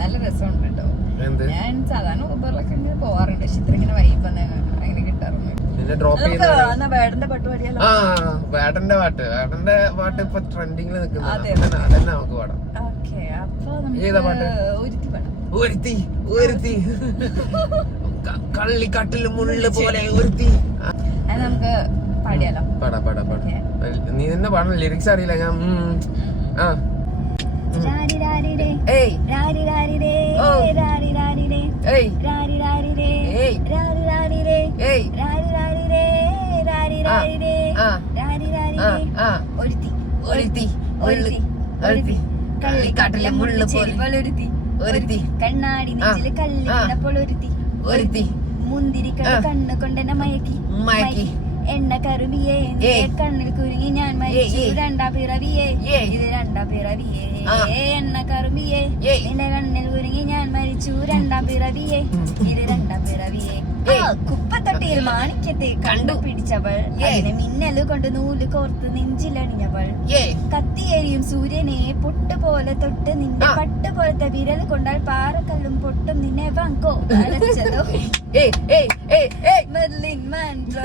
നല്ല രസമുണ്ട് കേട്ടോ. ഞാൻ സാധാരണ ഊബറിലൊക്കെ ഇങ്ങനെ പോവാറുണ്ട്, പക്ഷെ ഇത്ര ഇങ്ങനെ വൈബ് അങ്ങനെ കിട്ടാറുണ്ട്. വേടന്റെ പാട്ട് പാടിയാലോ? വേടന്റെ പാട്ട് ഇപ്പൊ ട്രെൻഡിങ്ങിൽ നിൽക്കുന്നത്, അതന്നെ നമുക്ക് പാടാം. ഓക്കെ, അപ്പൊ ഏതാ പാട്ട്? ഒരുത്തി ഒരുത്തി കള്ളിക്കാട്ടില് മുള്ളു പോലെ ഒരുത്തി. അത് നമുക്ക് പാടിയാലോ? പാടാ പാടാ പാടാ. നീ തന്നെ പാടണം, ലിറിക്സ് അറിയില്ല. ഞാൻ കള്ളിക്കാട്ടിലെ മുള്ളു പോലെ ഒരുത്തി, കണ്ണാടി നെഞ്ചില് കല്ലിപ്പോൾ ഒരുത്തി, മുന്തിരിക്കട കണ്ണ് കൊണ്ടെന്നെ മയക്കി, എണ്ണ കറുമിയേ കണ്ണിൽ കുരുങ്ങി ഞാൻ മരിച്ചു രണ്ടാ പിറവിയേ, ഇത് രണ്ടാ പിറവിയേ, എണ്ണ കറുമിയേ എന്റെ കണ്ണിൽ കുരുങ്ങി ഞാൻ മരിച്ചു രണ്ടാം പിറവിയേ, ഇത് രണ്ടാം പിറവിയേ. കുപ്പത്തൊട്ടിയിൽ മാണിക്യത്തെ കണ്ടുപിടിച്ചവൾ, അതിനെ മിന്നല് കൊണ്ട് നൂല് കോർത്ത് നെഞ്ചിലണിഞ്ഞവൾ, കത്തിയേരിയും സൂര്യനെ പൊട്ടുപോലെ തൊട്ട് നിന്റെ പട്ട് പോലത്തെ വിരൽ കൊണ്ടാൽ പാറക്കല്ലും പൊട്ടും നിന്നെ വാങ്കോ അരച്ചതോ മെർലിൻ മാൻഡ്രോ.